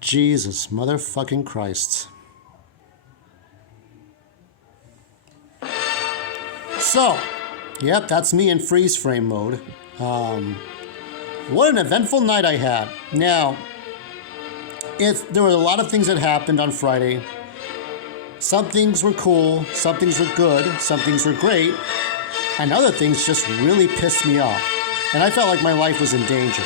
Jesus motherfucking Christ. So, yep, that's me in freeze frame mode. What an eventful night I had. Now, there were a lot of things that happened on Friday. Some things were cool, some things were good, some things were great, and other things just really pissed me off. And I felt like my life was in danger.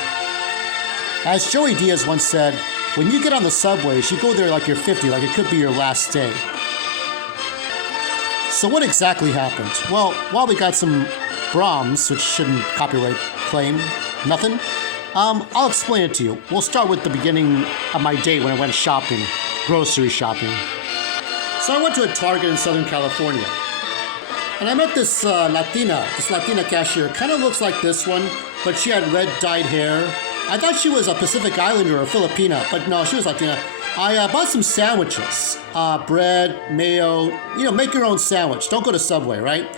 As Joey Diaz once said, when you get on the subways, you go there like you're 50, like it could be your last day. So what exactly happened? Well, while we got some Brahms, which shouldn't copyright claim, nothing, I'll explain it to you. We'll start with the beginning of my day when I went shopping, grocery shopping. So I went to a Target in Southern California, and I met this Latina cashier. Kind of looks like this one, but she had red dyed hair. I thought she was a Pacific Islander or a Filipina, but no, she was Latina. I bought some sandwiches, bread, mayo, make your own sandwich. Don't go to Subway, right?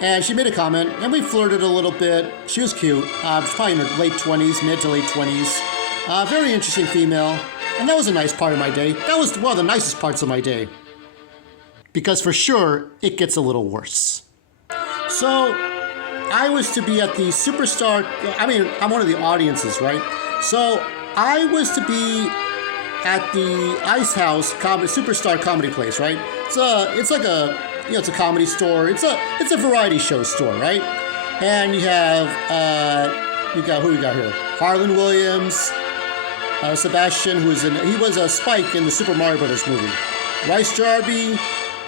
And she made a comment, and we flirted a little bit. She was cute, probably in her late 20s, mid to late 20s. Very interesting female, and that was a nice part of my day. That was one of the nicest parts of my day. Because for sure, it gets a little worse. So, I was to be at the Superstar, I'm one of the audiences, right? So, I was to be at the Ice House Superstar Comedy Place, right? It's like a, it's a comedy store. It's a variety show store, right? And you have, who we got here? Harlan Williams, Sebastian, he was a Spike in the Super Mario Brothers movie. Rice Jarby.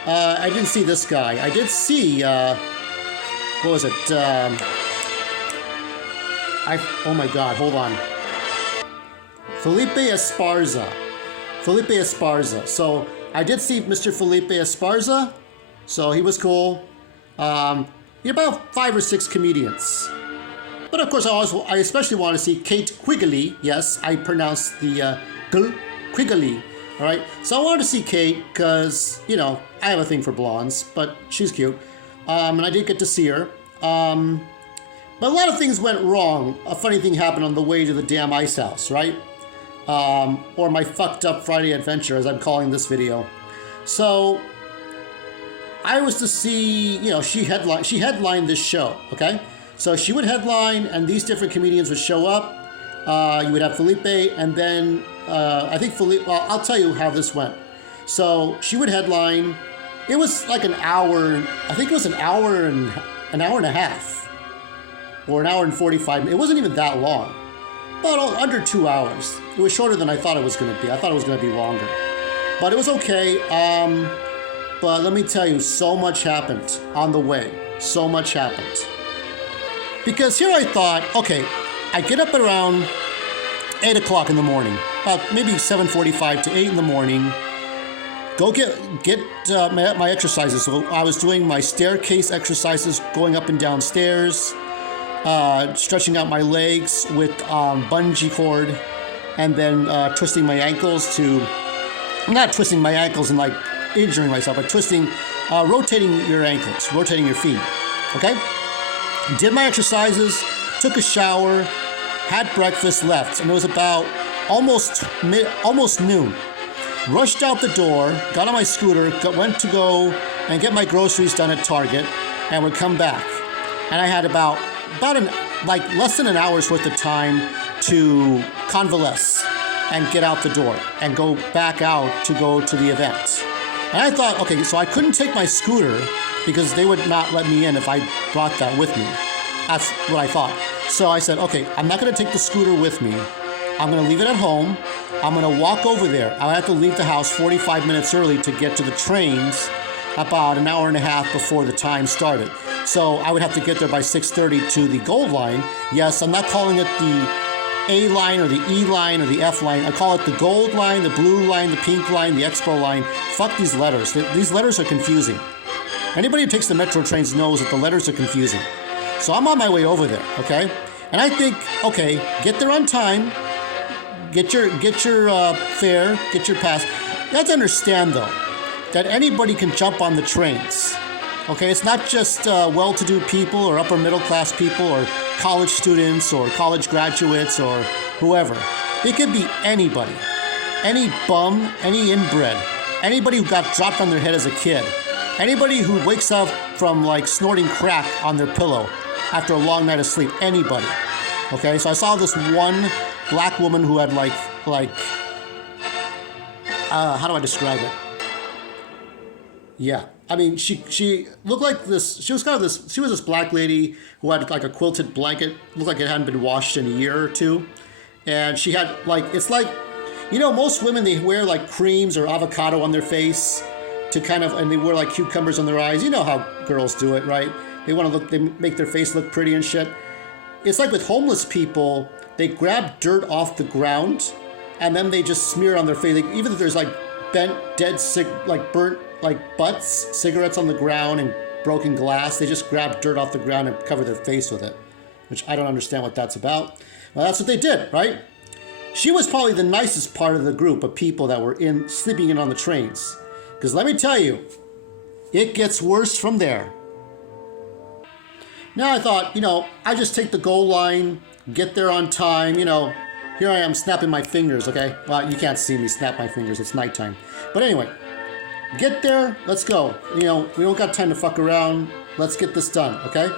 I didn't see this guy. I did see, what was it? Oh my God, hold on. Felipe Esparza. So I did see Mr. Felipe Esparza. So he was cool. About 5 or 6 comedians. But of course, I especially want to see Kate Quigley. Yes, I pronounced the Quigley. All right. So I wanted to see Kate because, I have a thing for blondes, but she's cute. And I did get to see her. But a lot of things went wrong. A funny thing happened on the way to the damn Ice House, right? Or my fucked up Friday adventure, as I'm calling this video. So I was to see, she headlined this show, okay? So she would headline, and these different comedians would show up. You would have Felipe, and then I think Felipe. Well, I'll tell you how this went. So she would headline. It was like an hour. I think it was an hour and a half, or an hour and 45 minutes. It wasn't even that long, but under 2 hours. It was shorter than I thought it was going to be. I thought it was going to be longer, but it was okay. But let me tell you, so much happened on the way. So much happened. Because here I thought, okay, I get up around 8 o'clock in the morning, about maybe 7:45 to 8 in the morning, go get my exercises. So I was doing my staircase exercises, going up and down stairs, stretching out my legs with bungee cord, and then twisting my ankles not twisting my ankles and like injuring myself, but rotating your ankles, rotating your feet, okay? Did my exercises, took a shower, had breakfast, left, and it was about almost noon. Rushed out the door, got on my scooter, went to go and get my groceries done at Target, and would come back. And I had about less than an hour's worth of time to convalesce and get out the door and go back out to go to the event. And I thought, okay, so I couldn't take my scooter because they would not let me in if I brought that with me. That's what I thought. So I said, okay, I'm not going to take the scooter with me. I'm going to leave it at home. I'm going to walk over there. I have to leave the house 45 minutes early to get to the trains about an hour and a half before the time started. So I would have to get there by 6:30 to the Gold Line. Yes, I'm not calling it the A line or the E line or the F line. I call it the Gold Line, the Blue Line, the Pink Line, the Expo Line. Fuck these letters. These letters are confusing. Anybody who takes the metro trains knows that the letters are confusing. So I'm on my way over there, okay? And I think, okay, get there on time, get your fare, get your pass. You have to understand, though, that anybody can jump on the trains. Okay, it's not just well-to-do people or upper middle class people or college students or college graduates or whoever. It could be anybody. Any bum, any inbred, anybody who got dropped on their head as a kid, anybody who wakes up from like snorting crack on their pillow after a long night of sleep, anybody. Okay, so I saw this one black woman who had how do I describe it? Yeah, I mean, she looked like this. She was this black lady who had like a quilted blanket, looked like it hadn't been washed in a year or two, and she had it's like, most women, they wear like creams or avocado on their face to and they wear like cucumbers on their eyes. You know how girls do it, right? They make their face look pretty and shit. It's like with homeless people, they grab dirt off the ground and then they just smear it on their face. Like, even if there's like bent, dead, burnt butts, cigarettes on the ground and broken glass, they just grab dirt off the ground and cover their face with it, which I don't understand what that's about. Well, that's what they did, right? She was probably the nicest part of the group of people that were sleeping in on the trains. Because let me tell you, it gets worse from there. Now I thought, I just take the goal line, get there on time, here I am snapping my fingers, okay? Well, you can't see me snap my fingers, it's nighttime. But anyway, get there, let's go. We don't got time to fuck around, let's get this done, okay?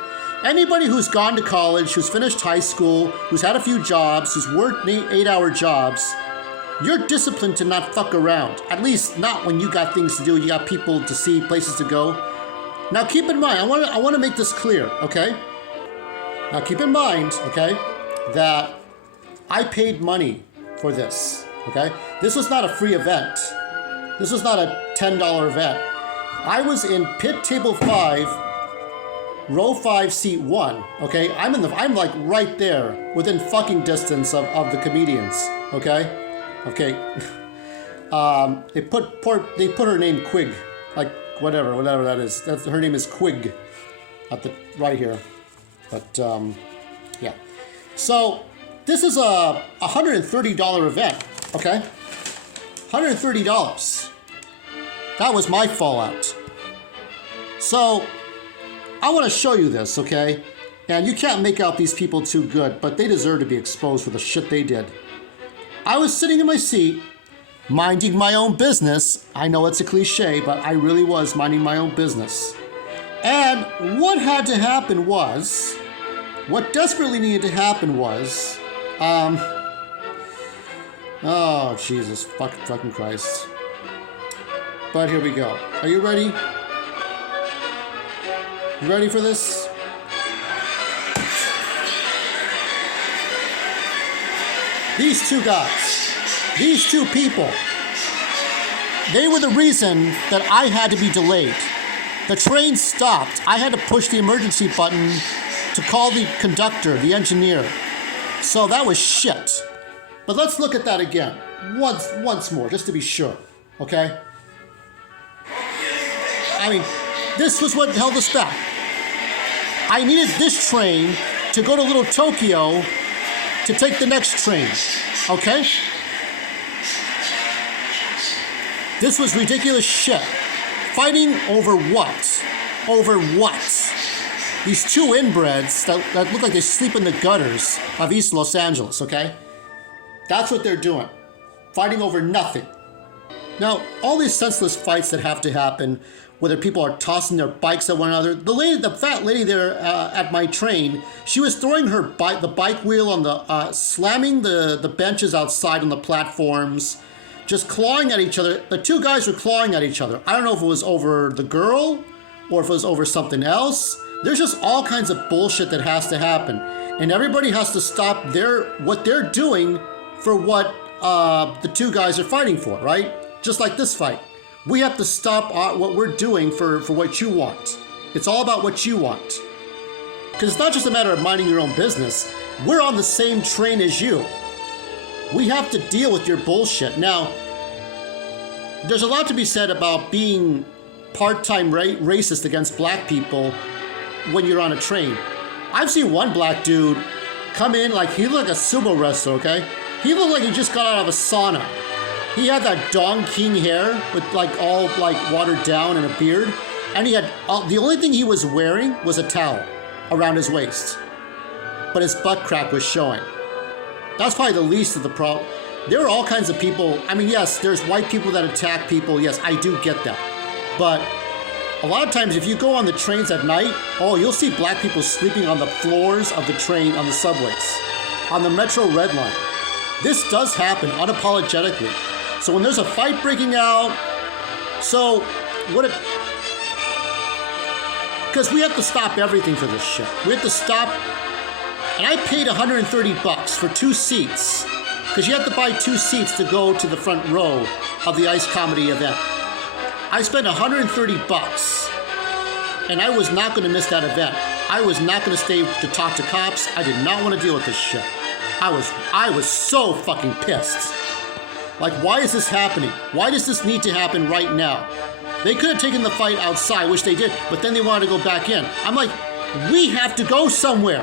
Anybody who's gone to college, who's finished high school, who's had a few jobs, who's worked 8-hour jobs, you're disciplined to not fuck around. At least not when you got things to do, you got people to see, places to go. Now keep in mind, I want to make this clear, okay? Now keep in mind, okay, that I paid money for this, okay? This was not a free event. This was not a $10 event. I was in pit table 5, row 5, seat 1, okay? I'm like right there, within fucking distance of the comedians, okay? Okay. They put her name Quig, like whatever that is. Her name is Quig, at the right here. But yeah. So this is a $130 event, okay? $130. That was my fallout. So I want to show you this, okay? And you can't make out these people too good, but they deserve to be exposed for the shit they did. I was sitting in my seat, minding my own business. I know it's a cliche, but I really was minding my own business. And what had to happen was, what desperately needed to happen was, oh, Jesus, fucking Christ. But here we go. Are you ready? You ready for this? These two guys, these two people, they were the reason that I had to be delayed. The train stopped. I had to push the emergency button to call the conductor, the engineer. So that was shit. But let's look at that again, once more, just to be sure, okay? I mean, this was what held us back. I needed this train to go to Little Tokyo to take the next train, okay? This was ridiculous shit. Fighting over what? Over what? These two inbreds that look like they sleep in the gutters of East Los Angeles, okay? That's what they're doing. Fighting over nothing. Now, all these senseless fights that have to happen, whether people are tossing their bikes at one another. The fat lady there at my train, she was throwing the bike wheel on slamming the benches outside on the platforms, just clawing at each other. The two guys were clawing at each other. I don't know if it was over the girl or if it was over something else. There's just all kinds of bullshit that has to happen. And everybody has to stop what they're doing for what the two guys are fighting for, right? Just like this fight. We have to stop what we're doing for what you want. It's all about what you want. Because it's not just a matter of minding your own business. We're on the same train as you. We have to deal with your bullshit. Now, there's a lot to be said about being part-time racist against black people when you're on a train. I've seen one black dude come in like he looked like a sumo wrestler, okay? He looked like he just got out of a sauna. He had that Don King hair with all watered down and a beard. And he had, the only thing he was wearing was a towel around his waist. But his butt crack was showing. That's probably the least of the problem. There are all kinds of people. I mean, yes, there's white people that attack people. Yes, I do get that. But a lot of times if you go on the trains at night, oh, you'll see black people sleeping on the floors of the train on the subways, on the Metro Red Line. This does happen unapologetically. So when there's a fight breaking out, so what it, because we have to stop everything for this shit. We have to stop, and I paid $130 for 2 seats, because you have to buy 2 seats to go to the front row of the Ice Comedy event. I spent $130, and I was not going to miss that event. I was not going to stay to talk to cops. I did not want to deal with this shit. I was so fucking pissed. Like, why is this happening? Why does this need to happen right now? They could have taken the fight outside, which they did, but then they wanted to go back in. I'm like, we have to go somewhere.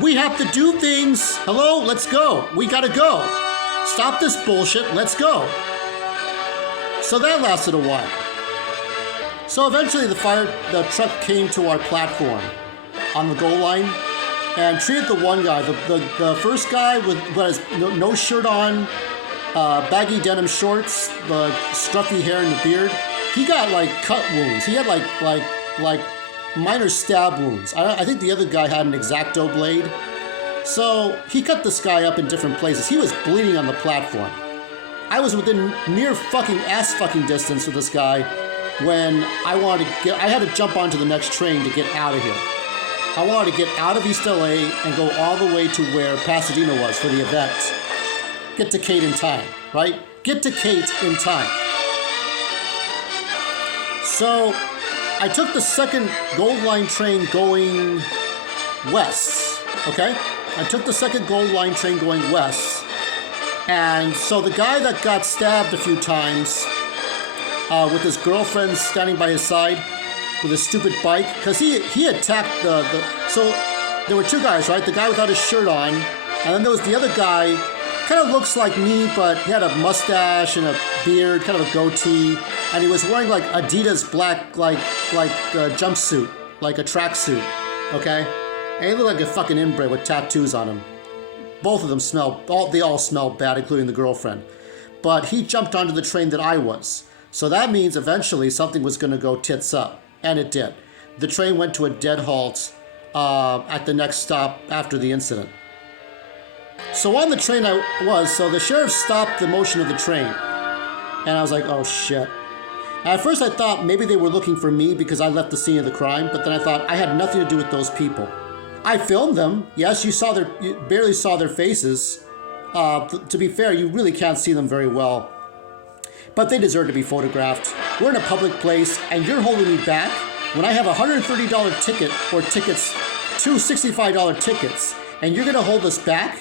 We have to do things. Hello, let's go. We gotta go. Stop this bullshit, let's go. So that lasted a while. So eventually the truck came to our platform on the goal line and treated the one guy, the first guy was no shirt on, baggy denim shorts, the scruffy hair and the beard. He got like cut wounds. He had like minor stab wounds. I think the other guy had an X-Acto blade. So he cut this guy up in different places. He was bleeding on the platform. I was within near fucking ass fucking distance with this guy when I had to jump onto the next train to get out of here. I wanted to get out of East LA and go all the way to where Pasadena was for the event. Get to cked in time, right? Get to cked in time. So I took the second Gold Line train going west, okay? I took the second Gold Line train going west. And so the guy that got stabbed a few times with his girlfriend standing by his side with a stupid bike, because he attacked so there were 2 guys, right? The guy without his shirt on, and then there was the other guy, kind of looks like me, but he had a mustache and a beard, kind of a goatee, and he was wearing like Adidas black, like jumpsuit, like a tracksuit, okay? And he looked like a fucking inbred with tattoos on him. Both of them they all smelled bad, including the girlfriend. But he jumped onto the train that I was. So that means eventually something was gonna go tits up, and it did. The train went to a dead halt at the next stop after the incident. So on the train so the sheriff stopped the motion of the train. And I was like, oh shit. And at first I thought maybe they were looking for me because I left the scene of the crime, but then I thought I had nothing to do with those people. I filmed them. Yes, you barely saw their faces. To be fair, you really can't see them very well. But they deserve to be photographed. We're in a public place and you're holding me back when I have a $130 ticket or tickets, 2 $65 tickets, and you're gonna hold us back?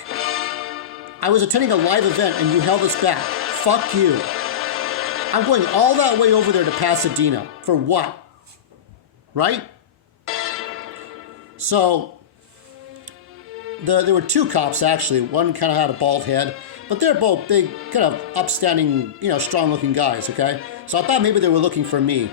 I was attending a live event and you held us back. Fuck you. I'm going all that way over there to Pasadena. For what? Right? So, there were 2 cops actually. One kind of had a bald head, but they're both big, kind of upstanding, strong looking guys, okay? So I thought maybe they were looking for me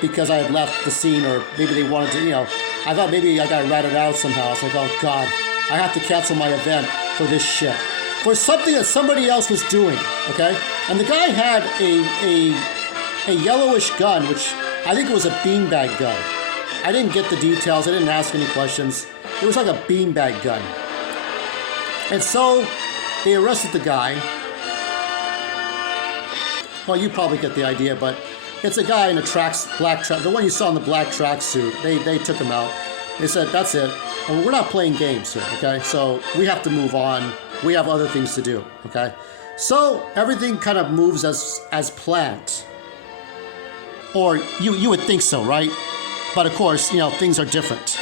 because I had left the scene, or maybe they wanted to, I thought maybe I got ratted out somehow. I was like, oh God, I have to cancel my event for this shit. For something that somebody else was doing, okay? And the guy had a yellowish gun, which I think it was a beanbag gun. I didn't get the details, I didn't ask any questions. It was like a beanbag gun. And so they arrested the guy. Well, you probably get the idea, but it's a guy in a black track, the one you saw in the black tracksuit. They took him out. They said, that's it. And we're not playing games here, okay? So we have to move on. We have other things to do, okay? So everything kind of moves as planned. Or you would think so, right? But of course, things are different.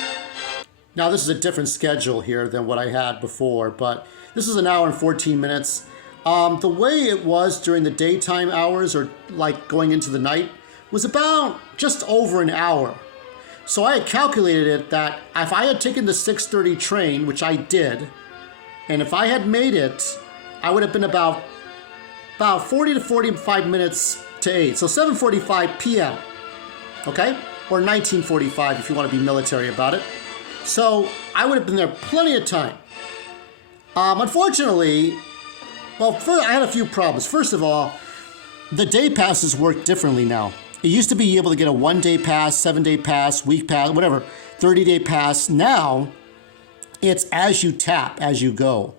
Now this is a different schedule here than what I had before, but this is an hour and 14 minutes. The way it was during the daytime hours, or like going into the night, was about just over an hour. So I had calculated it that if I had taken the 6:30 train, which I did, and if I had made it, I would have been about 40 to 45 minutes to 8. So 7:45 p.m. okay? Or 1945 if you want to be military about it. So I would have been there plenty of time. Unfortunately, well, I had a few problems. First of all, the day passes work differently now. It used to be able to get a 1-day pass, 7-day pass, week pass, whatever, 30-day pass. Now, it's as you tap, as you go.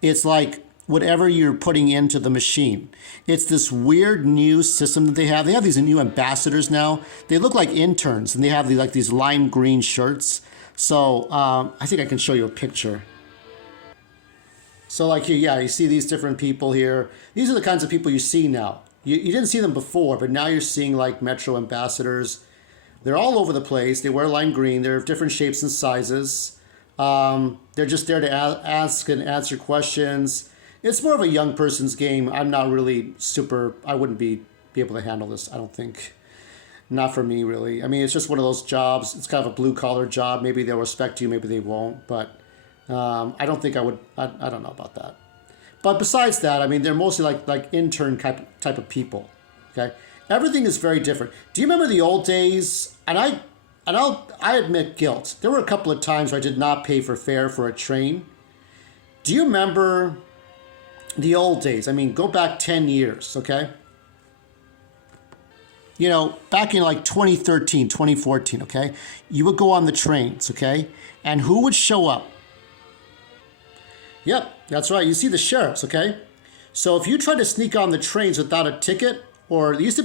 It's like whatever you're putting into the machine. It's this weird new system that they have. They have these new ambassadors now. They look like interns, and they have these lime green shirts. So I think I can show you a picture. So like here, yeah, you see these different people here. These are the kinds of people you see now. You didn't see them before, but now you're seeing like Metro ambassadors. They're all over the place. They wear lime green. They're of different shapes and sizes. They're just there to ask and answer questions. It's more of a young person's game. I'm not really I wouldn't be able to handle this, I don't think. Not for me, really. I mean, it's just one of those jobs. It's kind of a blue-collar job. Maybe they'll respect you, maybe they won't. But I don't think I would. I don't know about that. But besides that, I mean, they're mostly like intern type of people. Okay, everything is very different. Do you remember the old days? And I admit guilt. There were a couple of times where I did not pay for fare for a train. Do you remember the old days? I mean, go back 10 years, okay? You know, back in like 2013, 2014, okay? You would go on the trains, okay? And who would show up? Yep, that's right. You see the sheriffs, okay? So if you try to sneak on the trains without a ticket, or it used to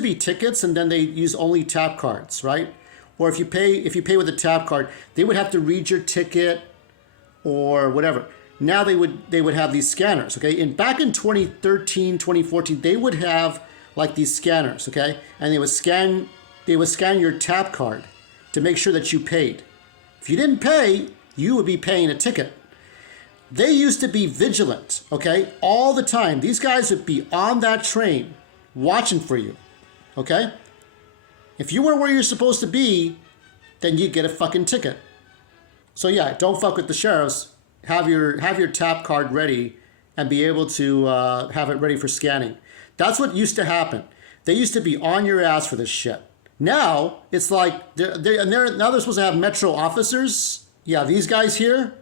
be tickets, and then they use only tap cards, right? Or if you pay with a tap card, they would have to read your ticket or whatever. Now they would have these scanners, okay? And back in 2013, 2014, they would have like these scanners, okay? And they would scan your tap card to make sure that you paid. If you didn't pay, you would be paying a ticket. They used to be vigilant, okay? All the time. These guys would be on that train watching for you, okay? If you weren't where you're supposed to be, then you get a fucking ticket. So yeah, don't fuck with the sheriffs. Have your tap card ready and be able to have it ready for scanning. That's what used to happen. They used to be on your ass for this shit. Now it's like now they're supposed to have Metro officers. Yeah, these guys here.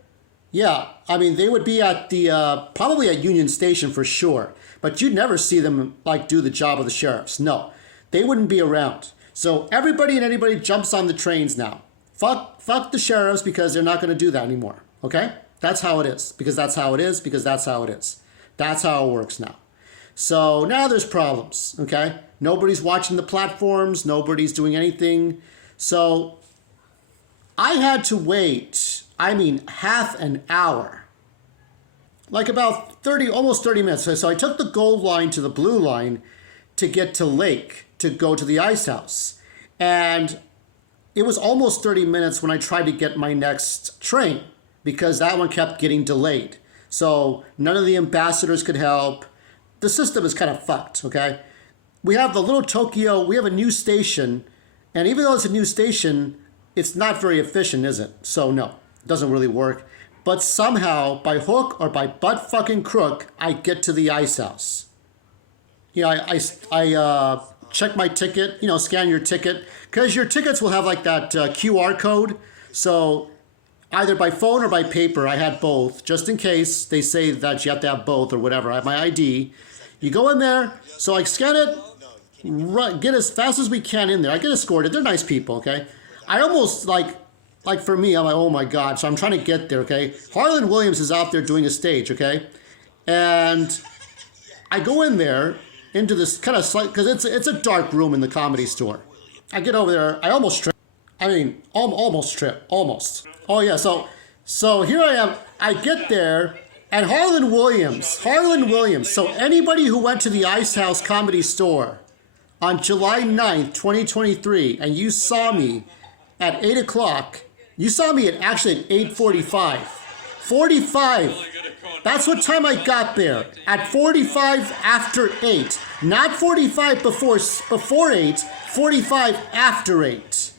Yeah, I mean, they would be at the, probably at Union Station for sure, but you'd never see them, like, do the job of the sheriffs. No, they wouldn't be around. So everybody and anybody jumps on the trains now. Fuck the sheriffs because they're not going to do that anymore, okay? That's how it is, because that's how it is, because that's how it is. That's how it works now. So now there's problems, okay? Nobody's watching the platforms. Nobody's doing anything. So I had to wait, I mean, half an hour, like about almost 30 minutes. So I took the gold line to the blue line to get to Lake, to go to the ice house. And it was almost 30 minutes when I tried to get my next train because that one kept getting delayed. So none of the ambassadors could help. The system is kind of fucked, okay? We have the little Tokyo, we have a new station, and even though it's a new station, it's not very efficient, is it? So no, it doesn't really work. But somehow, by hook or by butt fucking crook, I get to the ice house. You know, I check my ticket, scan your ticket, because your tickets will have like that QR code. So either by phone or by paper, I had both, just in case they say that you have to have both or whatever. I have my ID. You go in there, so I scan it, get as fast as we can in there. I get escorted. They're nice people, okay? I almost, like for me, I'm like, oh my God. So I'm trying to get there, okay? Harlan Williams is out there doing a stage, okay? And I go in there into this kind of slight, because it's a dark room in the Comedy Store. I get over there. I almost trip. Almost trip. Almost. Oh yeah, so here I am. I get there, and Harlan Williams. So anybody who went to the Ice House Comedy Store on July 9th, 2023, and you saw me at 8 o'clock, you saw me at 8:45. 45. That's what time I got there. At 45 after 8. Not 45 before 8, 45 after 8.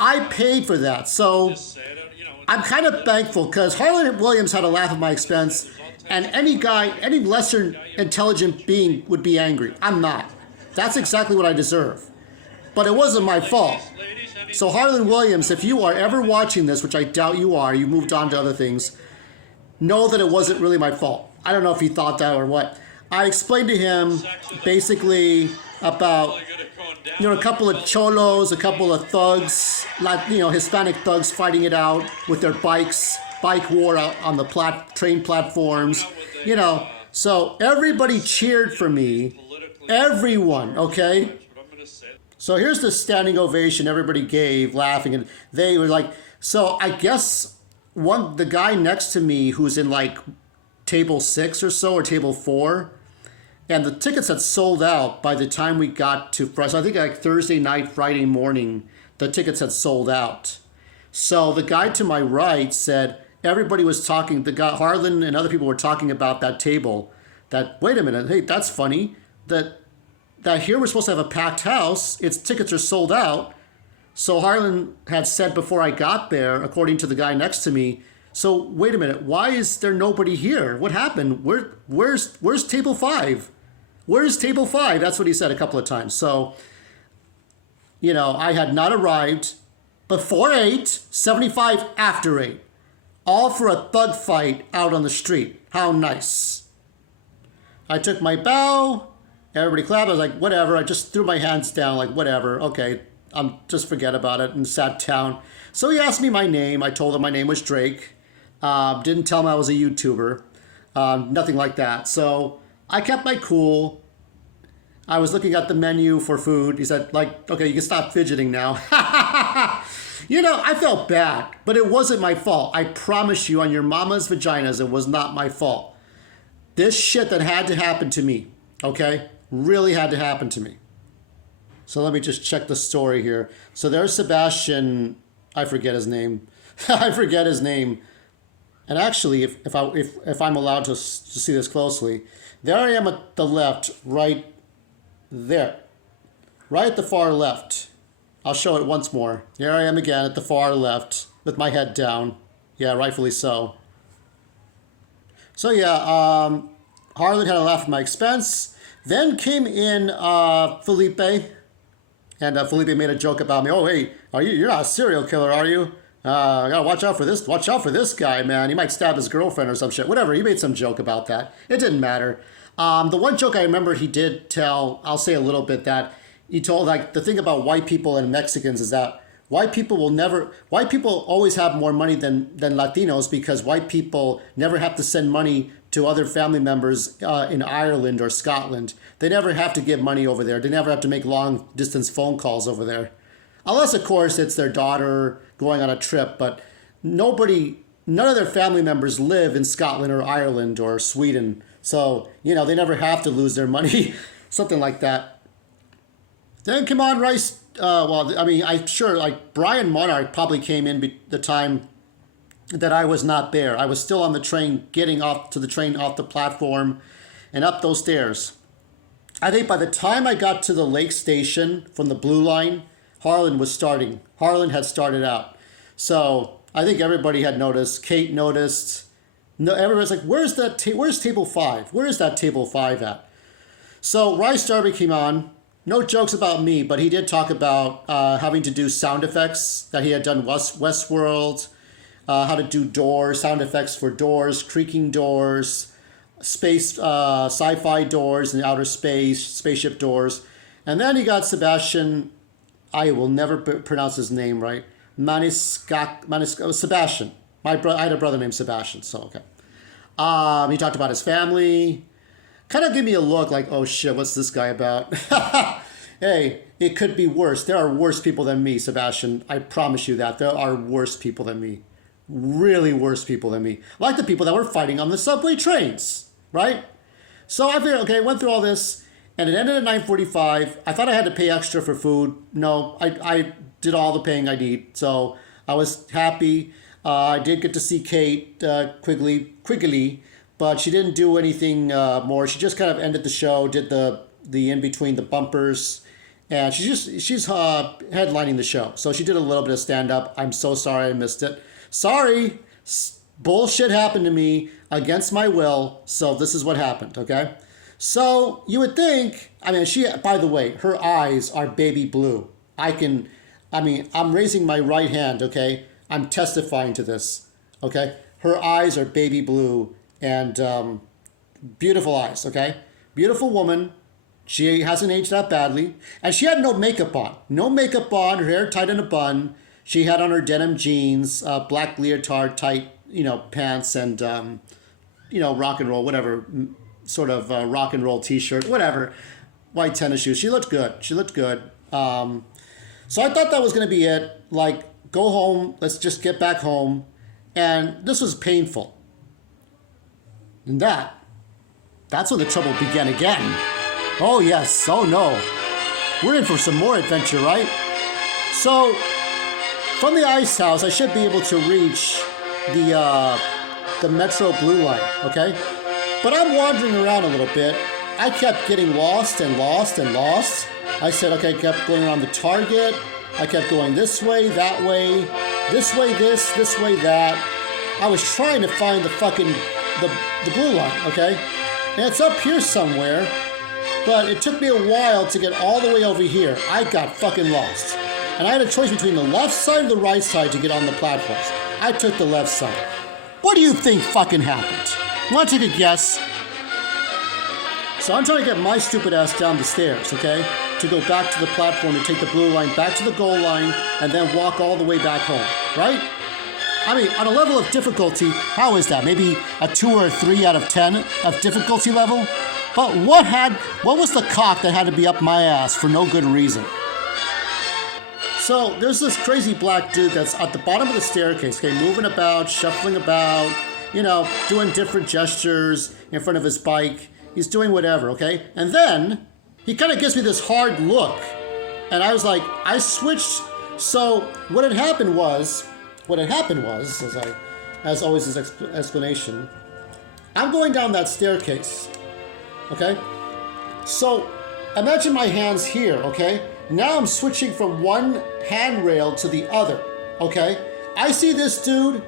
I paid for that, so I'm kind of thankful because Harlan Williams had to laugh at my expense, and any lesser intelligent being would be angry. I'm not. That's exactly what I deserve. but it wasn't my fault. So Harlan Williams, if you are ever watching this, which I doubt you are, you moved on to other things, know that it wasn't really my fault. I don't know if he thought that or what. I explained to him basically about, a couple of cholos, a couple of thugs, like, Hispanic thugs fighting it out with their bikes, bike war out on the train platforms, So everybody cheered for me. Everyone, okay? So here's the standing ovation everybody gave, laughing, and they were like, so I guess the guy next to me who's in like table 6 or so, or table 4, and the tickets had sold out by the time we got to Friday. So I think like Thursday night, Friday morning, the tickets had sold out. So the guy to my right said, everybody was talking, the guy, Harlan and other people were talking about that table, that, wait a minute, hey, that's funny, that here we're supposed to have a packed house, its tickets are sold out. So Harlan had said before I got there, according to the guy next to me, so wait a minute, why is there nobody here? What happened? Where's table 5? Where's table 5? That's what he said a couple of times. So, I had not arrived before 8, 75 after 8. All for a thug fight out on the street. How nice. I took my bow. Everybody clapped. I was like, whatever. I just threw my hands down, like, whatever. Okay, just forget about it, and sat down. So he asked me my name. I told him my name was Drake. Didn't tell him I was a YouTuber. Nothing like that. So I kept my cool. I was looking at the menu for food. He said, okay, you can stop fidgeting now. I felt bad, but it wasn't my fault. I promise you on your mama's vaginas, it was not my fault. This shit that had to happen to me, okay, really had to happen to me. So let me just check the story here. So there's Sebastian, I forget his name. And actually, if I'm allowed to see this closely, there I am at the left, right there. Right at the far left. I'll show it once more. Here I am again at the far left with my head down. Yeah, rightfully so. So yeah, Harlan had a laugh at my expense. Then came in Felipe. And Felipe made a joke about me. Oh, hey, you're not a serial killer, are you? I gotta watch out for this. Watch out for this guy, man. He might stab his girlfriend or some shit. Whatever. He made some joke about that. It didn't matter. The one joke I remember he did tell, I'll say a little bit, that he told, like, the thing about white people and Mexicans is that white people always have more money than Latinos, because white people never have to send money to other family members in Ireland or Scotland. They never have to give money over there. They never have to make long distance phone calls over there. Unless, of course, it's their daughter going on a trip, but none of their family members live in Scotland or Ireland or Sweden. So, they never have to lose their money, something like that. Then come on, Rice. I'm sure, like, Brian Monarch probably came in the time that I was not there. I was still on the train, getting off the platform and up those stairs. I think by the time I got to the lake station from the Blue Line, Harlan had started out. So I think everybody had noticed. Kate noticed. No, everybody's like, where's table 5? Where is that table 5 at? So Rice Darby came on. No jokes about me, but he did talk about having to do sound effects, that he had done Westworld, how to do doors, sound effects for doors, creaking doors, space, sci-fi doors in outer space, spaceship doors. And then he got Sebastian, I will never pronounce his name right, Sebastian. I had a brother named Sebastian, so okay. He talked about his family. Kind of gave me a look like, oh shit, what's this guy about? Hey, it could be worse. There are worse people than me, Sebastian. I promise you that. There are worse people than me. Really worse people than me. Like the people that were fighting on the subway trains, right? So I figured, okay, went through all this, and it ended at 9:45. I thought I had to pay extra for food. No, I did all the paying I need. So I was happy. I did get to see Kate Quigley, but she didn't do anything more. She just kind of ended the show, did the in between the bumpers, and she's headlining the show. So she did a little bit of stand up. I'm so sorry I missed it. Sorry, bullshit happened to me against my will. So this is what happened. Okay. So you would think, she, by the way, her eyes are baby blue. I'm raising my right hand, okay? I'm testifying to this, okay? Her eyes are baby blue and beautiful eyes, okay? Beautiful woman. She hasn't aged that badly. And she had no makeup on. No makeup on, her hair tied in a bun. She had on her denim jeans, black leotard tight, pants and, rock and roll, whatever, sort of rock and roll t-shirt, whatever. White tennis shoes. She looked good. So I thought that was going to be it. Like, go home. Let's just get back home. And this was painful. And that's when the trouble began again. Oh, yes. Oh, no. We're in for some more adventure, right? So, from the ice house, I should be able to reach the Metro Blue Line, okay? But I'm wandering around a little bit. I kept getting lost and lost and lost. I said, okay, I kept going around the Target. I kept going this way, that way, this way, this way, that. I was trying to find the blue line, okay? And it's up here somewhere, but it took me a while to get all the way over here. I got fucking lost. And I had a choice between the left side or the right side to get on the platforms. I took the left side. What do you think fucking happened? Want to take a guess? So I'm trying to get my stupid ass down the stairs, okay? To go back to the platform to take the blue line back to the goal line and then walk all the way back home, right? I mean, on a level of difficulty, how is that? Maybe a 2 or a 3 out of 10 of difficulty level? But what was the cock that had to be up my ass for no good reason? So there's this crazy black dude that's at the bottom of the staircase, okay, moving about, shuffling about, doing different gestures in front of his bike. He's doing whatever, okay? And then he kind of gives me this hard look. And I was like, I switched. So what had happened was, as always, this explanation, I'm going down that staircase, okay? So imagine my hands here, okay? Now I'm switching from one handrail to the other, okay? I see this dude,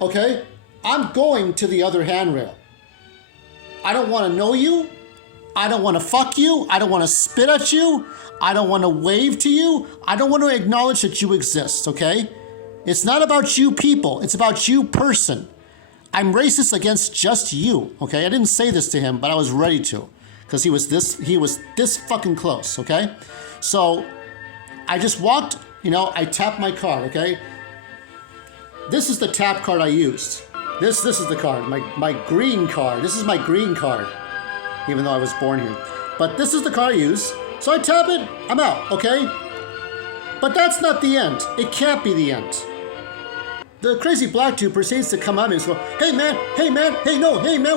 okay? I'm going to the other handrail. I don't want to know you. I don't want to fuck you. I don't want to spit at you. I don't want to wave to you. I don't want to acknowledge that you exist, okay? It's not about you people. It's about you person. I'm racist against just you, okay? I didn't say this to him, but I was ready to because he was this fucking close, okay? So I just walked, I tapped my card, okay? This is the tap card I used. This is the card, my green card. This is my green card, even though I was born here. But this is the card I use. So I tap it, I'm out, okay? But that's not the end. It can't be the end. The crazy black dude proceeds to come at me and go, hey man,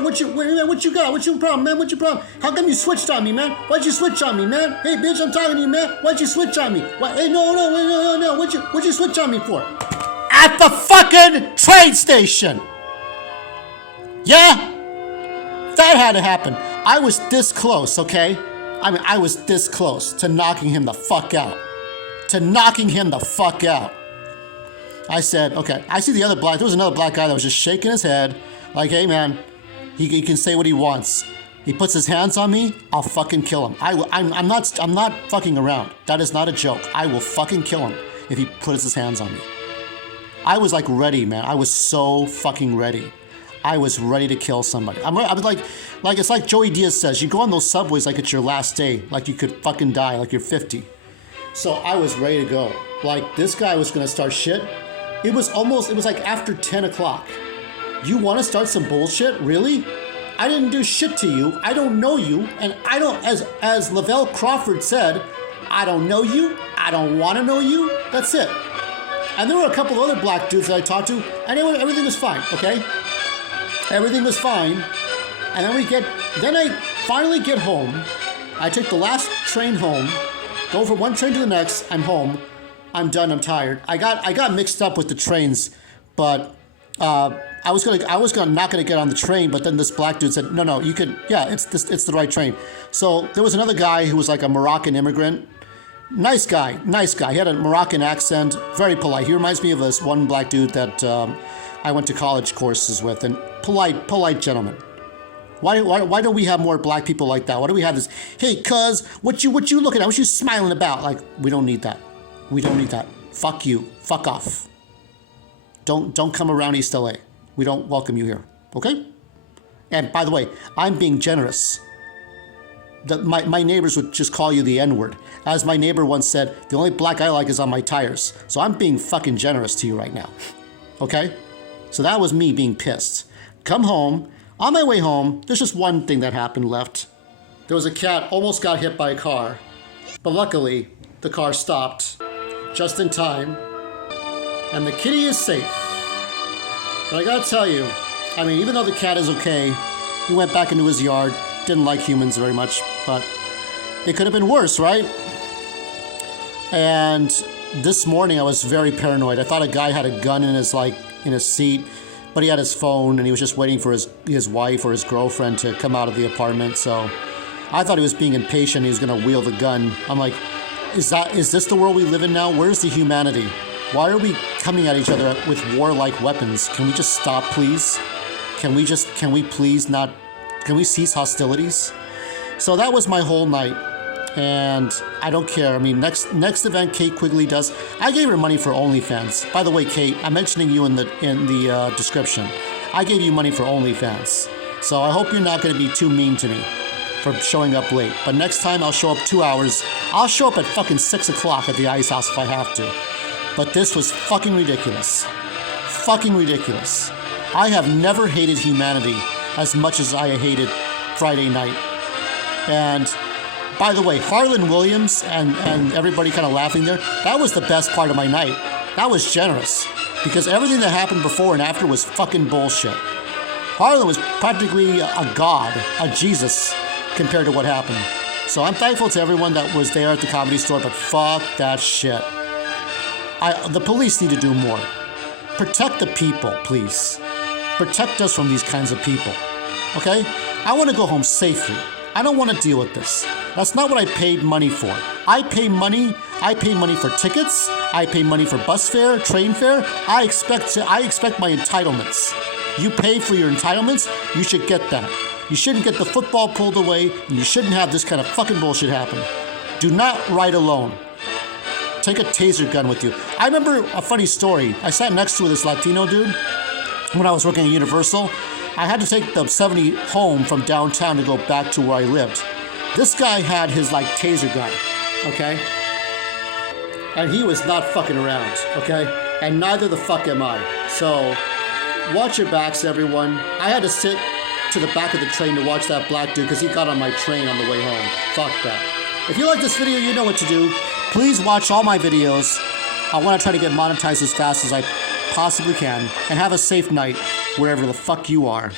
what you got? What's your problem, man? What's your problem? How come you switched on me, man? Why'd you switch on me, man? Hey bitch, I'm talking to you, man. Why'd you switch on me? What? Hey, no. What'd you switch on me for? At the fucking train station! Yeah? That had to happen. I was this close, okay? I was this close to knocking him the fuck out. I said, okay, I see there was another black guy that was just shaking his head, like, hey man, he can say what he wants. He puts his hands on me, I'll fucking kill him. I'm not fucking around. That is not a joke. I will fucking kill him if he puts his hands on me. I was like ready, man. I was so fucking ready. I was ready to kill somebody. I was like it's like Joey Diaz says, you go on those subways like it's your last day, like you could fucking die, like you're 50. So I was ready to go. Like this guy was gonna start shit. It was like after 10 o'clock. You wanna start some bullshit? Really? I didn't do shit to you. I don't know you. And I don't, as Lavelle Crawford said, I don't know you. I don't wanna know you. That's it. And there were a couple of other black dudes that I talked to, and everything was fine, okay? Everything was fine. And then I finally get home. I take the last train home, go from one train to the next, I'm home. I'm done, I'm tired. I got mixed up with the trains, but I was not gonna get on the train, but then this black dude said, no, you can, yeah, it's the right train. So there was another guy who was like a Moroccan immigrant. Nice guy. He had a Moroccan accent, very polite. He reminds me of this one black dude that I went to college courses with, and polite gentleman. Why don't we have more black people like that? Why do we have this, hey cuz, what you looking at? What you smiling about? Like, we don't need that. We don't need that. Fuck you. Fuck off. Don't come around East LA. We don't welcome you here. Okay? And by the way, I'm being generous. My neighbors would just call you the N-word. As my neighbor once said, the only black I like is on my tires. So I'm being fucking generous to you right now. Okay? So that was me being pissed. Come home. On my way home, there's just one thing that happened left. There was a cat almost got hit by a car. But luckily, the car stopped just in time. And the kitty is safe. But I gotta tell you, I mean, even though the cat is okay, he went back into his yard, didn't like humans very much, but it could have been worse, right? And this morning I was very paranoid. I thought a guy had a gun in his seat, but he had his phone and he was just waiting for his wife or his girlfriend to come out of the apartment. So I thought he was being impatient. He was gonna wield a gun. I'm like, is this the world we live in now? Where's the humanity? Why are we coming at each other with warlike weapons? Can we just stop, please? Can we cease hostilities? So that was my whole night. And I don't care. I mean, next event Kate Quigley does, I gave her money for OnlyFans. By the way, Kate, I'm mentioning you in the description. I gave you money for OnlyFans. So I hope you're not going to be too mean to me for showing up late. But next time I'll show up 2 hours. I'll show up at fucking 6 o'clock at the Ice House if I have to. But this was fucking ridiculous. Fucking ridiculous. I have never hated humanity as much as I hated Friday night. And by the way, Harlan Williams and everybody kind of laughing there, that was the best part of my night. That was generous. Because everything that happened before and after was fucking bullshit. Harlan was practically a god, a Jesus, compared to what happened. So I'm thankful to everyone that was there at the Comedy Store, but fuck that shit. The police need to do more. Protect the people, please. Protect us from these kinds of people. Okay? I want to go home safely. I don't want to deal with this. That's not what I paid money for. I pay money for tickets. I pay money for bus fare, train fare. I expect my entitlements. You pay for your entitlements, you should get that. You shouldn't get the football pulled away, and you shouldn't have this kind of fucking bullshit happen. Do not ride alone. Take a taser gun with you. I remember a funny story. I sat next to this Latino dude when I was working at Universal. I had to take the 70 home from downtown to go back to where I lived. This guy had his taser gun, okay? And he was not fucking around, okay? And neither the fuck am I. So watch your backs, everyone. I had to sit to the back of the train to watch that black dude because he got on my train on the way home. Fuck that. If you like this video, you know what to do. Please watch all my videos. I want to try to get monetized as fast as I possibly can. And have a safe night wherever the fuck you are.